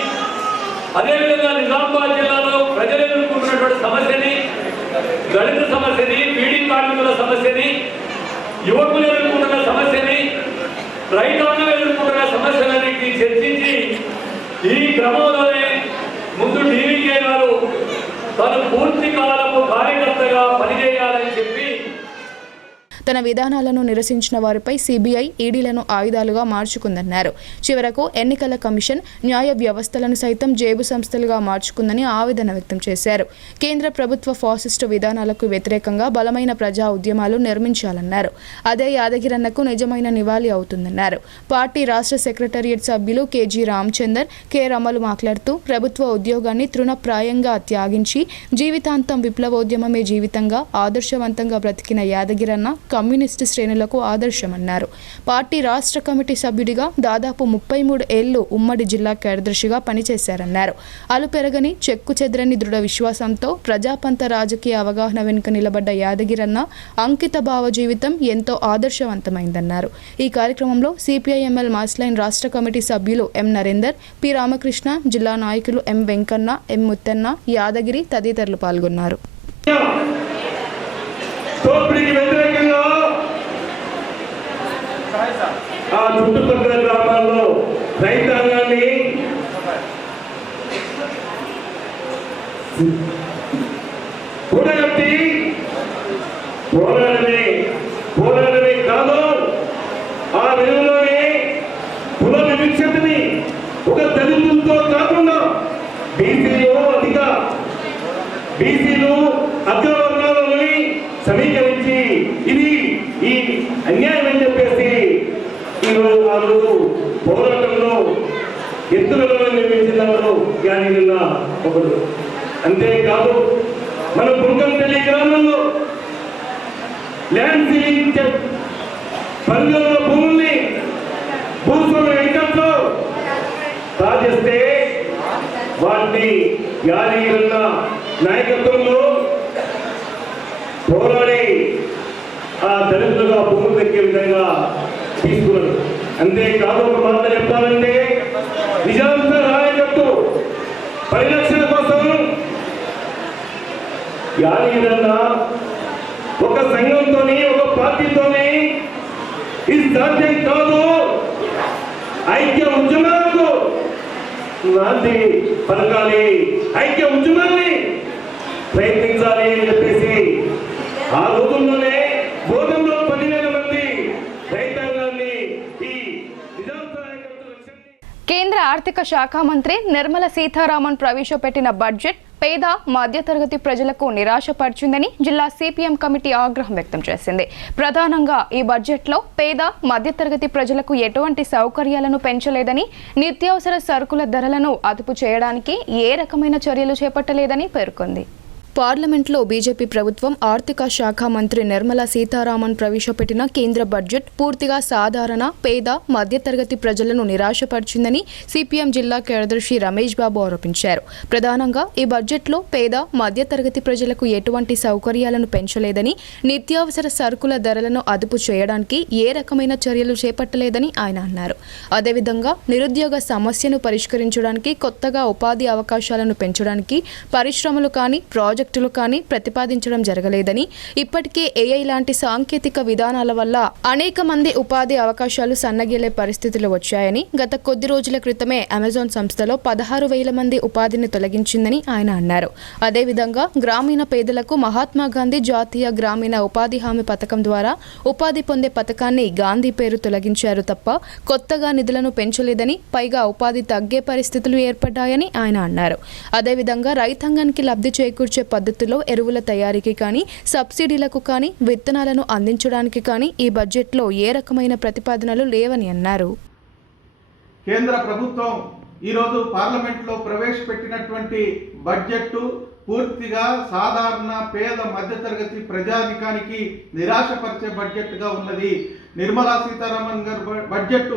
అదేవిధంగా నిజామాబాద్ జిల్లాలో ప్రజలు ఎదుర్కొంటున్నటువంటి సమస్యని, దళిత సమస్యని, బీడీ కార్మికుల సమస్యని, యువకులు ఎదుర్కొంటున్న సమస్యని, రైతాంగం ఎదుర్కొంటున్న సమస్యలన్నింటినీ చర్చించి ఈ క్రమంలోనే ముందు డివికే గారు తను పూర్తి కాలపు కార్యకర్తగా పనిచేయాలని చెప్పి తన విధానాలను నిరసించిన వారిపై సిబిఐ, ఈడీలను ఆయుధాలుగా మార్చుకుందన్నారు. చివరకు ఎన్నికల కమిషన్ న్యాయ వ్యవస్థలను సైతం జేబు సంస్థలుగా మార్చుకుందని ఆవేదన వ్యక్తం చేశారు. కేంద్ర ప్రభుత్వ ఫాసిస్టు విధానాలకు వ్యతిరేకంగా బలమైన ప్రజా ఉద్యమాలు నిర్మించాలన్నారు. అదే యాదగిరన్నకు నిజమైన నివాళి అవుతుందన్నారు. పార్టీ రాష్ట్ర సెక్రటరియట్ సభ్యులు కేజీ రామచందర్, కె రమలు మాట్లాడుతూ ప్రభుత్వ ఉద్యోగాన్ని తృణప్రాయంగా త్యాగించి జీవితాంతం విప్లవోద్యమమే జీవితంగా ఆదర్శవంతంగా బ్రతికిన యాదగిరన్న కమ్యూనిస్టు శ్రేణులకు ఆదర్శమన్నారు. పార్టీ రాష్ట్ర కమిటీ సభ్యుడిగా దాదాపు 33 ఏళ్లు ఉమ్మడి జిల్లా కార్యదర్శిగా పనిచేశారన్నారు. అలుపెరగని, చెక్కు చెదరని దృఢ విశ్వాసంతో ప్రజాపంత రాజకీయ అవగాహన వెనుక నిలబడ్డ యాదగిరన్న అంకిత భావ జీవితం ఎంతో ఆదర్శవంతమైందన్నారు. ఈ కార్యక్రమంలో సిపిఐఎంఎల్ మాస్ లైన్ రాష్ట్ర కమిటీ సభ్యులు ఎం నరేందర్, పి రామకృష్ణ, జిల్లా నాయకులు ఎం వెంకన్న, ఎం ముత్తన్న, యాదగిరి తదితరులు పాల్గొన్నారు. ఆ చుట్టుపక్కల గ్రామాల్లో రైతాంగాన్ని కూడగట్టి పోరాడమే కాదు, ఆ విధంలోనే కుల వివక్షతని ఒక దళితులతో కాకుండా బీసీలు అగ్రవర్ణాలని సమీకరించి ఇది ఈ అన్యాయం అని చెప్పేసి ఈరోజు ఆ రోజు పోరాటంలో ఎత్తులలో నిర్మించినప్పుడు జ్ఞానిల ఒకడు. అంతేకాదు మన బుంకంపల్లి గ్రామంలో ల్యాండ్ సీలింగ్ పల్లెల భూముల్ని భూస్వామి వెంకట్లో రాజేస్తే వాటిని యాదగిరన్న నాయకత్వంలో పోరాడి ఆ దళితులుగా భూములు దక్కే విధంగా తీసుకున్నారు. అంతేకాదు ఒక మాట చెప్పాలంటే నిజాంత నాయకత్వం పరిరక్షణ కోసం యాదగిరన్న ఒక సంఘంతోని, ఒక పార్టీతోని ఇది సాధ్యం కాదు, ఐక్య ఉద్యమాలకు శాంతి పలకాలి, ఐక్య ఉద్యమాన్ని ప్రయత్నించాలి అని చెప్పేసి ఆ రోజుల్లోనే బోధంలో 10,000 మంది రైతాంగాన్ని ఈ నిజాం కార్యకర్తల కేంద్ర ఆర్థిక శాఖ మంత్రి నిర్మలా సీతారామన్ ప్రవేశపెట్టిన బడ్జెట్ పేద మధ్యతరగతి ప్రజలకు నిరాశపరిచిందని జిల్లా సిపిఎం కమిటీ ఆగ్రహం వ్యక్తం చేసింది. ప్రధానంగా ఈ బడ్జెట్లో పేద మధ్యతరగతి ప్రజలకు ఎటువంటి సౌకర్యాలను పెంచలేదని, నిత్యావసర సరుకుల ధరలను అదుపు చేయడానికి ఏ రకమైన చర్యలు చేపట్టలేదని పేర్కొంది. పార్లమెంట్లో బీజేపీ ప్రభుత్వం ఆర్థిక శాఖ మంత్రి నిర్మలా సీతారామన్ ప్రవేశపెట్టిన కేంద్ర బడ్జెట్ పూర్తిగా సాధారణ పేద మధ్యతరగతి ప్రజలను నిరాశపరిచిందని సిపిఎం జిల్లా కార్యదర్శి రమేష్ బాబు ఆరోపించారు. ప్రధానంగా ఈ బడ్జెట్లో పేద మధ్యతరగతి ప్రజలకు ఎటువంటి సౌకర్యాలను పెంచలేదని, నిత్యావసర సరుకుల ధరలను అదుపు చేయడానికి ఏ రకమైన చర్యలు చేపట్టలేదని ఆయన అన్నారు. అదేవిధంగా నిరుద్యోగ సమస్యను పరిష్కరించడానికి, కొత్తగా ఉపాధి అవకాశాలను పెంచడానికి పరిశ్రమలు కానీ ప్రాజెక్టులు కానీ ప్రతిపాదించడం జరగలేదని, ఇప్పటికే ఏఐ లాంటి సాంకేతిక విధానాల వల్ల అనేక మంది ఉపాధి అవకాశాలు సన్నగిల్లే పరిస్థితులు వచ్చాయని, గత కొద్ది రోజుల క్రితమే అమెజాన్ సంస్థలో 16,000 మంది ఉపాధిని తొలగించిందని ఆయన అన్నారు. అదేవిధంగా గ్రామీణ పేదలకు మహాత్మా గాంధీ జాతీయ గ్రామీణ ఉపాధి హామీ పథకం ద్వారా ఉపాధి పొందే పథకాన్ని గాంధీ పేరు తొలగించారు తప్ప కొత్తగా నిధులను పెంచలేదని, పైగా ఉపాధి తగ్గే పరిస్థితులు ఏర్పడ్డాయని ఆయన అన్నారు. అదేవిధంగా రైతాంగానికి లబ్ధి చేకూర్చే పద్ధతిలో ఎరువుల తయారీకి కానీ, సబ్సిడీలకు కానీ, విత్తనాలను అందించడానికి కానీ ఈ బడ్జెట్లో ఏ రకమైన ప్రతిపాదనలు లేవని అన్నారు. కేంద్ర ప్రభుత్వం ఈరోజు పార్లమెంట్లో ప్రవేశపెట్టినటువంటి బడ్జెట్ పూర్తిగా సాధారణ పేద మధ్యతరగతి ప్రజానికానికి నిరాశపరిచే బడ్జెట్గా ఉన్నది. నిర్మలా సీతారామన్ గారి బడ్జెట్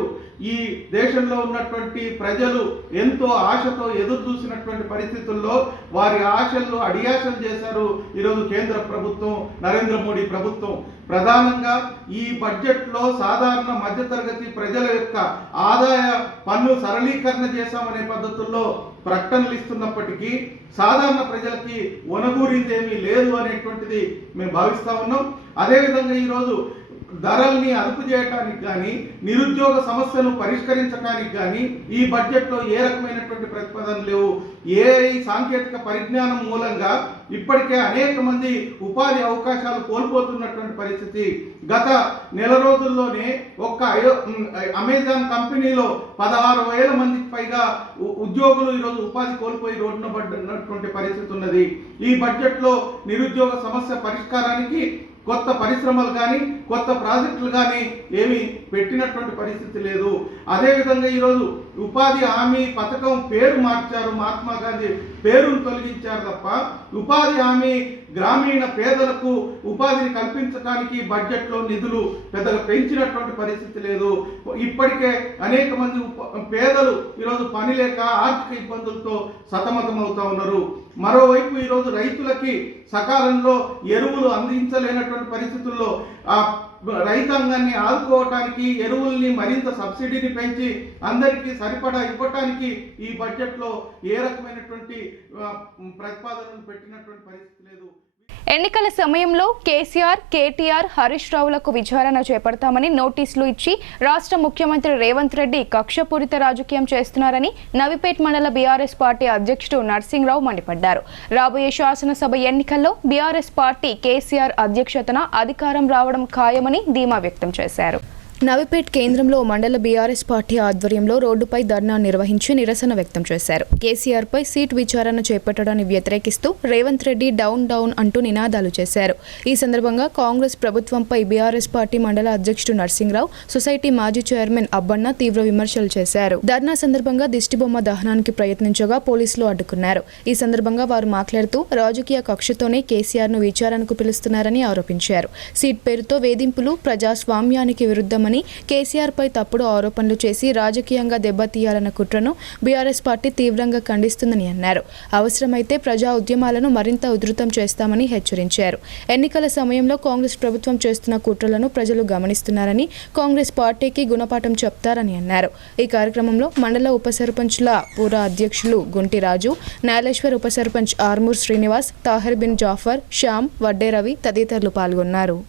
ఈ దేశంలో ఉన్నటువంటి ప్రజలు ఎంతో ఆశతో ఎదురు చూసినటువంటి పరిస్థితుల్లో వారి ఆశలు అడియాశలు చేశారు ఈరోజు కేంద్ర ప్రభుత్వం, నరేంద్ర మోడీ ప్రభుత్వం. ప్రధానంగా ఈ బడ్జెట్లో సాధారణ మధ్యతరగతి ప్రజల యొక్క ఆదాయ పన్ను సరళీకరణ చేశామనే పద్ధతుల్లో ప్రకటనలు ఇస్తున్నప్పటికీ సాధారణ ప్రజలకి ఒనగూరిందేమీ లేదు అనేటువంటిది మేము భావిస్తా ఉన్నాం. అదేవిధంగా ఈరోజు ధరల్ని అదుపు చేయడానికి కానీ, నిరుద్యోగ సమస్యను పరిష్కరించడానికి కానీ ఈ బడ్జెట్లో ఏ రకమైనటువంటి ప్రతిపాదనలు లేవు. ఏఐ సాంకేతిక పరిజ్ఞానం మూలంగా ఇప్పటికే అనేక మంది ఉపాధి అవకాశాలు కోల్పోతున్నటువంటి పరిస్థితి. గత నెల రోజుల్లోనే ఒక్క అమెజాన్ కంపెనీలో 16,000 మందికి పైగా ఉద్యోగులు ఈరోజు ఉపాధి కోల్పోయి రోడ్డున పడినటువంటి పరిస్థితి ఉన్నది. ఈ బడ్జెట్లో నిరుద్యోగ సమస్య పరిష్కారానికి కొత్త పరిశ్రమలు కానీ, కొత్త ప్రాజెక్టులు కానీ ఏమీ పెట్టినటువంటి పరిస్థితి లేదు. అదేవిధంగా ఈరోజు ఉపాధి హామీ పథకం పేరు మార్చారు, మహాత్మా గాంధీ పేరును తొలగించారు తప్ప ఉపాధి హామీ గ్రామీణ పేదలకు ఉపాధిని కల్పించడానికి బడ్జెట్లో నిధులు పెద్దగా పెంచినటువంటి పరిస్థితి లేదు. ఇప్పటికే అనేక మంది పేదలు ఈరోజు పని లేక ఆర్థిక ఇబ్బందులతో సతమతమవుతా ఉన్నారు. మరోవైపు ఈరోజు రైతులకి సకాలంలో ఎరువులు అందించలేనటువంటి పరిస్థితుల్లో ఆ రైతాంగాన్ని ఆదుకోవటానికి ఎరువుల్ని మరింత సబ్సిడీని పెంచి అందరికీ సరిపడా ఇవ్వటానికి ఈ బడ్జెట్లో ఏ రకమైనటువంటి ప్రతిపాదనలు పెట్టినటువంటి పరిస్థితి లేదు. ఎన్నికల సమయంలో కేసీఆర్, కేటీఆర్, హరీష్ రావులకు విచారణ చేపడతామని నోటీసులు ఇచ్చి రాష్ట్ర ముఖ్యమంత్రి రేవంత్ రెడ్డి కక్షపూరిత రాజకీయం చేస్తున్నారని నవిపేట్ మండల బీఆర్ఎస్ పార్టీ అధ్యక్షుడు నర్సింగ్రావు మండిపడ్డారు. రాబోయే శాసనసభ ఎన్నికల్లో బీఆర్ఎస్ పార్టీ కేసీఆర్ అధ్యక్షతన అధికారం రావడం ఖాయమని ధీమా వ్యక్తం చేశారు. నవిపేట్ కేంద్రంలో మండల బీఆర్ఎస్ పార్టీ ఆధ్వర్యంలో రోడ్డుపై ధర్నా నిర్వహించి నిరసన వ్యక్తం చేశారు. కేసీఆర్పై సీట్ విచారణ చేపట్టడాన్ని వ్యతిరేకిస్తూ రేవంత్ రెడ్డి డౌన్ డౌన్ అంటూ నినాదాలు చేశారు. ఈ సందర్భంగా కాంగ్రెస్ ప్రభుత్వంపై బీఆర్ఎస్ పార్టీ మండల అధ్యక్షుడు నర్సింగ్రావు, సొసైటీ మాజీ చైర్మన్ అబ్బన్న తీవ్ర విమర్శలు చేశారు. ధర్నా సందర్భంగా దిష్టిబొమ్మ దహనానికి ప్రయత్నించగా పోలీసులు అడ్డుకున్నారు. ఈ సందర్భంగా వారు మాట్లాడుతూ రాజకీయ కక్షతోనే కేసీఆర్ ను విచారణకు పిలుస్తున్నారని ఆరోపించారు. సీట్ పేరుతో వేధింపులు ప్రజాస్వామ్యానికి విరుద్ధమని, కేసీఆర్ పై తప్పుడు ఆరోపణలు చేసి రాజకీయంగా దెబ్బతీయాలన్న కుట్రను బీఆర్ఎస్ పార్టీ తీవ్రంగా ఖండిస్తుందని అన్నారు. అవసరమైతే ప్రజా ఉద్యమాలను మరింత ఉధృతం చేస్తామని హెచ్చరించారు. ఎన్నికల సమయంలో కాంగ్రెస్ ప్రభుత్వం చేస్తున్న కుట్రలను ప్రజలు గమనిస్తున్నారని, కాంగ్రెస్ పార్టీకి గుణపాఠం చెప్తారని అన్నారు. ఈ కార్యక్రమంలో మండల ఉప సర్పంచ్ల పూర అధ్యక్షులు గుంటిరాజు, నాలేశ్వర్ ఉప సర్పంచ్ ఆర్మూర్ శ్రీనివాస్, తాహిర్ బిన్ జాఫర్, శ్యామ్, వడ్డే రవి తదితరులు పాల్గొన్నారు.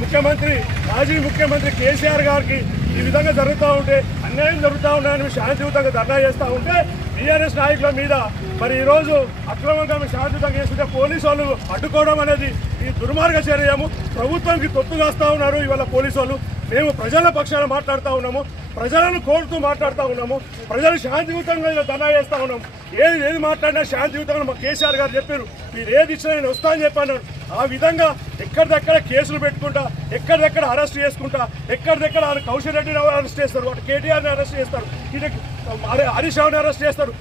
ముఖ్యమంత్రి మాజీ ముఖ్యమంత్రి కేసీఆర్ గారికి ఈ విధంగా జరుగుతూ ఉంటే అన్యాయం జరుగుతూ ఉన్నాయని శాంతియుతంగా ధర్నా చేస్తూ ఉంటే టీఆర్ఎస్ నాయకుల మీద మరి ఈరోజు అక్రమంగా శాంతియుతంగా చేస్తుంటే పోలీసు వాళ్ళు అడ్డుకోవడం అనేది ఈ దుర్మార్గ చర్యము. ప్రభుత్వానికి తొత్తు కాస్తూ ఉన్నారు ఇవాళ పోలీసు వాళ్ళు. మేము ప్రజల పక్షాన మాట్లాడుతూ ఉన్నాము, ప్రజలను కోరుతూ మాట్లాడుతూ ఉన్నాము, ప్రజలు శాంతియుతంగా ఇలా ధర్నా చేస్తూ ఉన్నాము. ఏది మాట్లాడినా శాంతియుతంగా మా కేసీఆర్ గారు చెప్పారు, మీరు ఏది ఇచ్చినా నేను వస్తా అని చెప్పాను. ఆ విధంగా ఎక్కడిదెక్కడ కేసులు పెట్టుకుంటా, ఎక్కడిదెక్కడ అరెస్ట్ చేసుకుంటా, ఎక్కడిదెక్కడ కౌశల్ రెడ్డిని అరెస్ట్ చేస్తారు, వాటి కేటీఆర్ని అరెస్ట్ చేస్తారు, హరీష్ రావుని అరెస్ట్ చేస్తారు.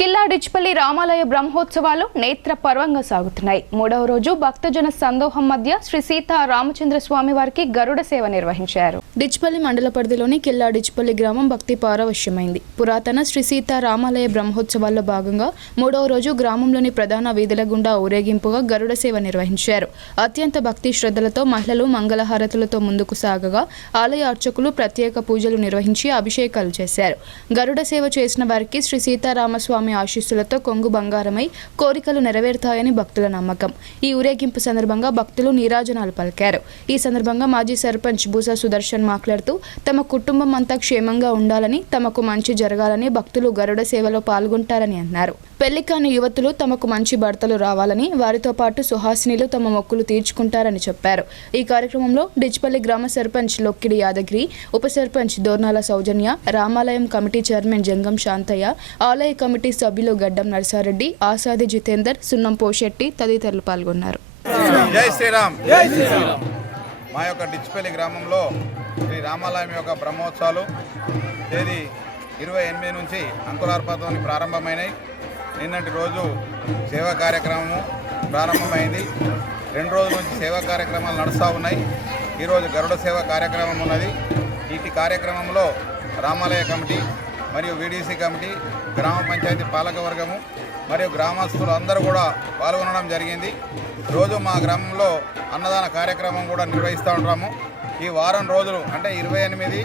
కిల్లా డిచ్పల్లి రామాలయ బ్రహ్మోత్సవాలు నేత్ర పర్వంగా సాగుతున్నాయి. 3వ రోజు భక్తజన సందోహం మధ్య శ్రీ సీతా రామచంద్ర స్వామి వారికి గరుడ సేవ నిర్వహించారు. డిచ్పల్లి మండల పరిధిలోని కిల్లా డిచ్పల్లి గ్రామం భక్తి పారవశ్యమైంది. పురాతన శ్రీ సీతా రామాలయ బ్రహ్మోత్సవాల్లో భాగంగా 3వ రోజు గ్రామంలోని ప్రధాన వీధుల గుండా ఊరేగింపుగా గరుడ సేవ నిర్వహించారు. అత్యంత భక్తి శ్రద్ధలతో మహిళలు మంగళహారతులతో ముందుకు సాగగా ఆలయ అర్చకులు ప్రత్యేక పూజలు నిర్వహించి అభిషేకాలు చేశారు. గరుడ సేవ చేసిన వారికి శ్రీ సీతారామస్వామి ఆశీస్సులతో కొంగు బంగారమై కోరికలు నెరవేరుతాయని భక్తుల నమ్మకం. ఈ ఊరేగింపు సందర్భంగా భక్తులు నీరాజనాలు పలికారు. ఈ సందర్భంగా మాజీ సర్పంచ్ బూసా సుదర్శన్ మాట్లాడుతూ తమ కుటుంబం అంతా క్షేమంగా ఉండాలని, తమకు మంచి జరగాలని భక్తులు గరుడ సేవలో పాల్గొంటారని అన్నారు. పెళ్లి కాని యువతులు తమకు మంచి భర్తలు రావాలని, వారితో పాటు సుహాసినిలు తమ మొక్కులు తీర్చుకుంటారని చెప్పారు. ఈ కార్యక్రమంలో డిచ్పల్లి గ్రామ సర్పంచ్ లొక్కిడి యాదగిరి, ఉప సర్పంచ్ దోర్నాల సౌజన్య, రామాలయం కమిటీ చైర్మన్ జంగం శాంతయ్య, ఆలయ కమిటీ సభ్యులు గడ్డం నరసారెడ్డి, ఆసాది జితేందర్, సున్నం పోషెట్టి తదితరులు పాల్గొన్నారు. జై శ్రీరామ్. జై శ్రీరామ్. మా యొక్క డిచ్పల్లి గ్రామంలో శ్రీ రామాలయం యొక్క బ్రహ్మోత్సవాలు తేదీ 28 నుంచి అంకురార్పణతో ప్రారంభమైనాయి. నిన్నటి రోజు సేవా కార్యక్రమము ప్రారంభమైంది. 2 రోజుల నుంచి సేవా కార్యక్రమాలు నడుస్తూ ఉన్నాయి. ఈరోజు గరుడ సేవ కార్యక్రమం ఉన్నది. ఈ కార్యక్రమంలో రామాలయ కమిటీ మరియు వీడీసీ కమిటీ, గ్రామ పంచాయతీ పాలకవర్గము మరియు గ్రామస్తులు అందరూ కూడా పాల్గొనడం జరిగింది. రోజు మా గ్రామంలో అన్నదాన కార్యక్రమం కూడా నిర్వహిస్తూ ఉంటాము. ఈ వారం రోజులు అంటే 28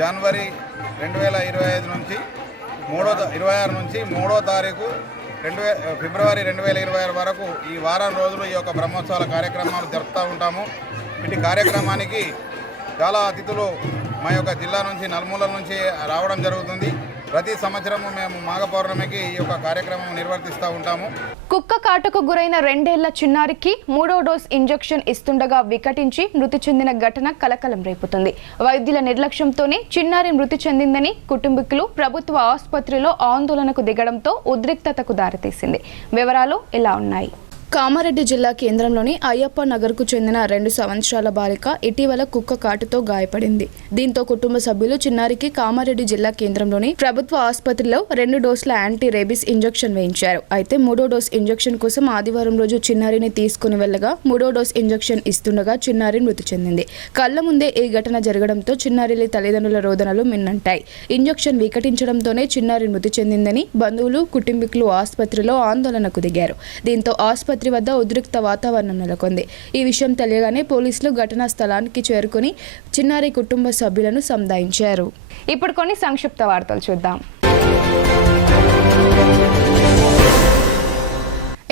జనవరి 2025 నుంచి 26 నుంచి 3వ తారీఖు ఫిబ్రవరి 2026 వరకు ఈ వారం రోజులు ఈ యొక్క బ్రహ్మోత్సవాల కార్యక్రమాలు జరుపుతూ ఉంటాము. ఇటు కార్యక్రమానికి చాలా అతిథులు మా యొక్క జిల్లా నుంచి నలుమూలల నుంచి రావడం జరుగుతుంది. ప్రతి సంవత్సరము మేము మాఘ పౌర్ణమికి ఈ యొక్క కార్యక్రమం నిర్వర్తిస్తూ ఉంటాము. కుక్క కాటుకు గురైన 2 ఏళ్ల చిన్నారికి 3వ డోస్ ఇంజెక్షన్ ఇస్తుండగా వికటించి మృతి చెందిన ఘటన కలకలం రేపుతుంది. వైద్యుల నిర్లక్ష్యంతోనే చిన్నారి మృతి చెందిందని కుటుంబీకులు ప్రభుత్వ ఆసుపత్రిలో ఆందోళనకు దిగడంతో ఉద్రిక్తతకు దారితీసింది. వివరాలు ఇలా ఉన్నాయి. కామారెడ్డి జిల్లా కేంద్రంలోని అయ్యప్ప నగర్కు చెందిన 2 సంవత్సరాల బాలిక ఇటీవల కుక్క కాటుతో గాయపడింది. దీంతో కుటుంబ సభ్యులు చిన్నారికి కామారెడ్డి జిల్లా కేంద్రంలోని ప్రభుత్వ ఆసుపత్రిలో 2 డోసుల యాంటీ రేబీస్ ఇంజెక్షన్ వేయించారు. అయితే 3వ డోస్ ఇంజెక్షన్ కోసం ఆదివారం రోజు చిన్నారిని తీసుకుని వెళ్లగా 3వ డోస్ ఇంజెక్షన్ ఇస్తుండగా చిన్నారి మృతి చెందింది. కళ్ల ముందే ఈ ఘటన జరగడంతో చిన్నారి తల్లిదండ్రుల రోదనలు మిన్నంటాయి. ఇంజెక్షన్ వికటించడంతోనే చిన్నారి మృతి చెందిందని బంధువులు, కుటుంబీకులు ఆసుపత్రిలో ఆందోళనకు దిగారు. దీంతో ఆసుపత్రి వద్ద ఉద్రిక్త వాతావరణం నెలకొంది. ఈ విషయం తెలియగానే పోలీసులు ఘటనా స్థలానికి చేరుకుని చిన్నారి కుటుంబ సభ్యులను సంధాయించారు. ఇప్పుడు కొన్ని సంక్షిప్త వార్తలు చూద్దాం.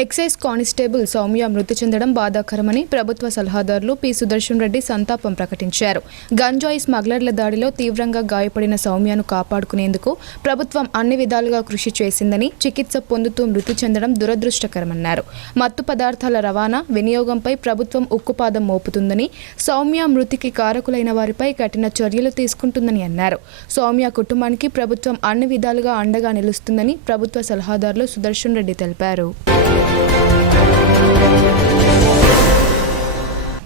ఎక్సైజ్ కానిస్టేబుల్ సౌమ్య మృతి చెందడం బాధాకరమని ప్రభుత్వ సలహాదారులు పి సుదర్శన్ రెడ్డి సంతాపం ప్రకటించారు. గంజాయి స్మగ్లర్ల దాడిలో తీవ్రంగా గాయపడిన సౌమ్యను కాపాడుకునేందుకు ప్రభుత్వం అన్ని విధాలుగా కృషి చేసిందని, చికిత్స పొందుతూ మృతి చెందడం దురదృష్టకరమన్నారు. మత్తు పదార్థాల రవాణా, వినియోగంపై ప్రభుత్వం ఉక్కుపాదం మోపుతుందని, సౌమ్య మృతికి కారకులైన వారిపై కఠిన చర్యలు తీసుకుంటుందని అన్నారు. సౌమ్య కుటుంబానికి ప్రభుత్వం అన్ని విధాలుగా అండగా నిలుస్తుందని ప్రభుత్వ సలహాదారులు సుదర్శన్ రెడ్డి తెలిపారు.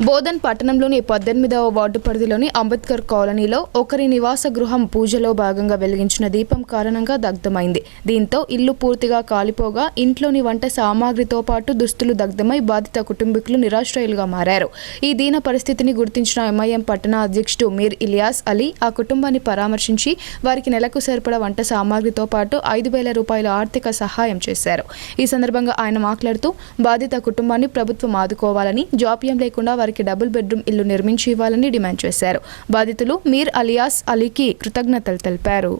బోధన్ పట్టణంలోని 18వ వార్డు పరిధిలోని అంబేద్కర్ కాలనీలో ఒకరి నివాస గృహం పూజలో భాగంగా వెలిగించిన దీపం కారణంగా దగ్ధమైంది. దీంతో ఇల్లు పూర్తిగా కాలిపోగా ఇంట్లోని వంట సామాగ్రితో పాటు దుస్తులు దగ్ధమై బాధిత కుటుంబీకులు నిరాశ్రయులుగా మారారు. ఈ దీన పరిస్థితిని గుర్తించిన ఎంఐఎం పట్టణ అధ్యక్షుడు మీర్ ఇలియాస్ అలీ ఆ కుటుంబాన్ని పరామర్శించి వారికి నెలకు సరిపడా వంట సామాగ్రితో పాటు 5,000 రూపాయల ఆర్థిక సహాయం చేశారు. ఈ సందర్భంగా ఆయన మాట్లాడుతూ బాధిత కుటుంబాన్ని ప్రభుత్వం ఆదుకోవాలని, జాప్యం లేకుండా వారికి డబుల్ బెడ్రూమ్ ఇల్లు నిర్మించి ఇవ్వాలని డిమాండ్ చేశారు. బాధితులు మీర్ ఇలియాస్ అలీకి కృతజ్ఞతలు తెలిపారు.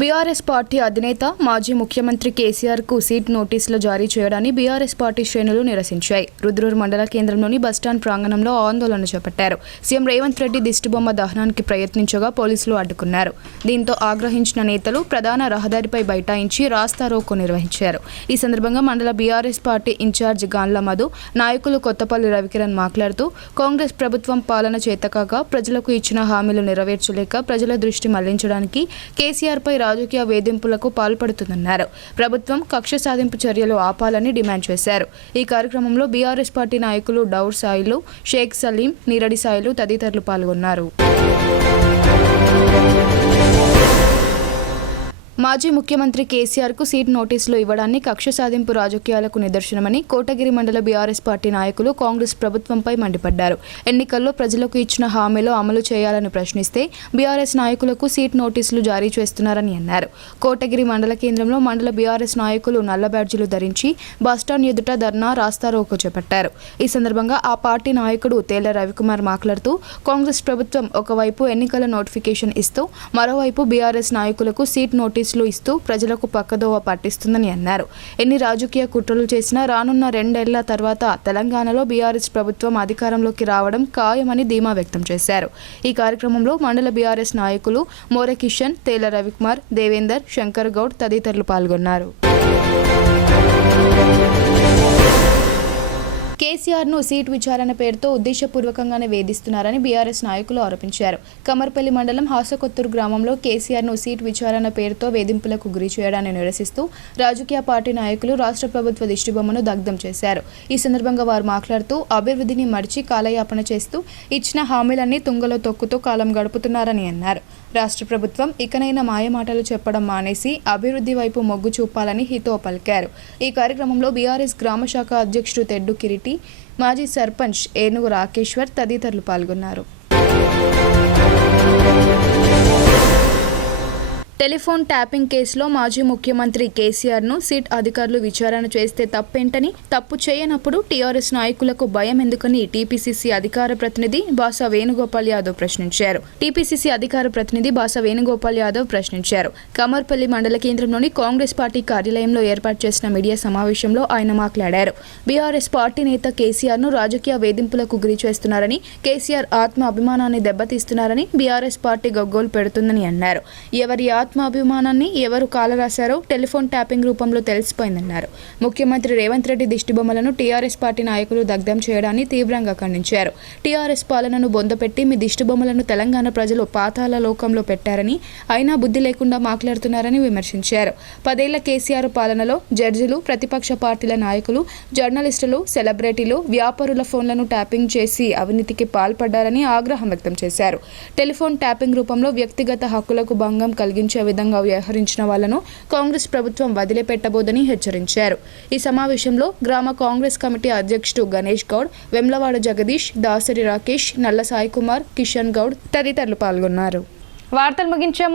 బీఆర్ఎస్ పార్టీ అధినేత మాజీ ముఖ్యమంత్రి కేసీఆర్కు సీట్ నోటీసులు జారీ చేయడాన్ని బీఆర్ఎస్ పార్టీ శ్రేణులు నిరసించాయి. రుద్రూరు మండల కేంద్రంలోని బస్టాండ్ ప్రాంగణంలో ఆందోళన చేపట్టారు. సీఎం రేవంత్ రెడ్డి దిష్టిబొమ్మ దహనానికి ప్రయత్నించగా పోలీసులు అడ్డుకున్నారు. దీంతో ఆగ్రహించిన నేతలు ప్రధాన రహదారిపై బైఠాయించి రాస్తారోకో నిర్వహించారు. ఈ సందర్భంగా మండల బీఆర్ఎస్ పార్టీ ఇన్ఛార్జ్ గాన్ల మధు, నాయకులు కొత్తపల్లి రవికిరణ్ మాట్లాడుతూ కాంగ్రెస్ ప్రభుత్వం పాలన చేతకాక ప్రజలకు ఇచ్చిన హామీలు నెరవేర్చలేక ప్రజల దృష్టి మళ్లించడానికి కేసీఆర్పై రాజకీయ వేధింపులకు పాల్పడుతుందన్నారు. ప్రభుత్వం కక్ష సాధింపు చర్యలు ఆపాలని డిమాండ్ చేశారు. ఈ కార్యక్రమంలో బీఆర్ఎస్ పార్టీ నాయకులు డౌర్ సాయిలు, షేక్ సలీం, నీరడి సాయిలు తదితరులు పాల్గొన్నారు. మాజీ ముఖ్యమంత్రి కేసీఆర్కు సీట్ నోటీసులు ఇవ్వడాన్ని కక్ష సాధింపు రాజకీయాలకు నిదర్శనమని కోటగిరి మండల బీఆర్ఎస్ పార్టీ నాయకులు కాంగ్రెస్ ప్రభుత్వంపై మండిపడ్డారు. ఎన్నికల్లో ప్రజలకు ఇచ్చిన హామీలు అమలు చేయాలని ప్రశ్నిస్తే బీఆర్ఎస్ నాయకులకు సీట్ నోటీసులు జారీ చేస్తున్నారని అన్నారు. కోటగిరి మండల కేంద్రంలో మండల బీఆర్ఎస్ నాయకులు నల్ల బ్యాడ్జీలు ధరించి బస్టాండ్ ఎదుట ధర్నా రాస్తారోకో చేపట్టారు. ఈ సందర్భంగా ఆ పార్టీ నాయకుడు తేళ్ల రవికుమార్ మాట్లాడుతూ కాంగ్రెస్ ప్రభుత్వం ఒకవైపు ఎన్నికల నోటిఫికేషన్ ఇస్తూ మరోవైపు బీఆర్ఎస్ నాయకులకు సీట్ నోటీసులు ఇస్తూ ప్రజలకు పక్కదోవ పట్టిస్తుందని అన్నారు. ఎన్ని రాజకీయ కుట్రలు చేసినా రానున్న 2 ఏళ్ల తర్వాత తెలంగాణలో బీఆర్ఎస్ ప్రభుత్వం అధికారంలోకి రావడం ఖాయమని ధీమా వ్యక్తం చేశారు. ఈ కార్యక్రమంలో మండల బీఆర్ఎస్ నాయకులు మోరె కిషన్, తేళ్ల రవికుమార్, దేవేందర్, శంకర్ గౌడ్ తదితరులు పాల్గొన్నారు. కేసీఆర్ను సీట్ విచారణ పేరుతో ఉద్దేశపూర్వకంగానే వేధిస్తున్నారని బీఆర్ఎస్ నాయకులు ఆరోపించారు. కమర్పల్లి మండలం హాసకొత్తూరు గ్రామంలో కేసీఆర్ను సీట్ విచారణ పేరుతో వేధింపులకు గురి చేయడాన్ని నిరసిస్తూ రాజకీయ పార్టీ నాయకులు రాష్ట్ర ప్రభుత్వ దిష్టిబొమ్మను దగ్ధం చేశారు. ఈ సందర్భంగా వారు మాట్లాడుతూ అభివృద్ధిని మరిచి కాలయాపన చేస్తూ ఇచ్చిన హామీలన్నీ తుంగలో తొక్కుతూ కాలం గడుపుతున్నారని అన్నారు. రాష్ట్ర ప్రభుత్వం ఇకనైనా మాయమాటలు చెప్పడం మానేసి అభివృద్ధి వైపు మొగ్గు చూపాలని హితవు పలికారు. ఈ కార్యక్రమంలో బీఆర్ఎస్ గ్రామ శాఖ అధ్యక్షుడు తెడ్డు కిరీటి, మాజీ సర్పంచ్ ఏనుగు రాకేశ్వర్ తదితరులు పాల్గొన్నారు. టెలిఫోన్ ట్యాపింగ్ కేసులో మాజీ ముఖ్యమంత్రి కేసీఆర్ను సీట్ అధికారులు విచారణ చేస్తే తప్పేంటని, తప్పు చేయనప్పుడు టీఆర్ఎస్ నాయకులకు భయం ఎందుకని టీపీసీసీ అధికార ప్రతినిధి బాసా వేణుగోపాల్ యాదవ్ ప్రశ్నించారు. కమర్పల్లి మండల కేంద్రంలోని కాంగ్రెస్ పార్టీ కార్యాలయంలో ఏర్పాటు చేసిన మీడియా సమావేశంలో ఆయన మాట్లాడారు. బీఆర్ఎస్ పార్టీ నేత కేసీఆర్ను రాజకీయ వేధింపులకు గురి చేస్తున్నారని, కేసీఆర్ ఆత్మ అభిమానాన్ని దెబ్బతీస్తున్నారని బీఆర్ఎస్ పార్టీ గగ్గోలు పెడుతుందని అన్నారు. ఎవరి ఆత్మాభిమానాన్ని ఎవరు కాలరాశారో టెలిఫోన్ ట్యాపింగ్ రూపంలో తెలిసిపోయిందన్నారు. ముఖ్యమంత్రి రేవంత్ రెడ్డి దిష్టిబొమ్మలను టీఆర్ఎస్ పార్టీ నాయకులు దగ్ధం చేయడాన్ని తీవ్రంగా ఖండించారు. టీఆర్ఎస్ పాలనను బొందపెట్టి మీ దిష్టిబొమ్మలను తెలంగాణ ప్రజలు పాతాళ లోకంలో పెట్టారని, అయినా బుద్ధి లేకుండా మాట్లాడుతున్నారని విమర్శించారు. 10 ఏళ్ల కేసీఆర్ పాలనలో జడ్జిలు, ప్రతిపక్ష పార్టీల నాయకులు, జర్నలిస్టులు, సెలబ్రిటీలు, వ్యాపారుల ఫోన్లను ట్యాపింగ్ చేసి అవినీతికి పాల్పడ్డారని ఆగ్రహం వ్యక్తం చేశారు. టెలిఫోన్ ట్యాపింగ్ రూపంలో వ్యక్తిగత హక్కులకు భంగం కలిగించే విధంగా వ్యవహరించిన వాళ్లను కాంగ్రెస్ ప్రభుత్వం వదిలిపెట్టబోదని హెచ్చరించారు. ఈ సమావేశంలో గ్రామ కాంగ్రెస్ కమిటీ అధ్యక్షుడు గణేష్ గౌడ్, వెమ్లవాడ జగదీష్, దాసరి రాకేష్, నల్ల సాయి కుమార్, కిషన్ గౌడ్ తదితరులు పాల్గొన్నారు. వార్తలు ముగించాము.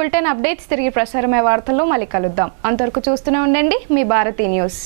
బులెటిన్ అప్డేట్స్ తిరిగి ప్రసారమయ్యే వార్తల్లో మళ్ళీ కలుద్దాం. అంతవరకు చూస్తూనే ఉండండి మీ భారతీ న్యూస్.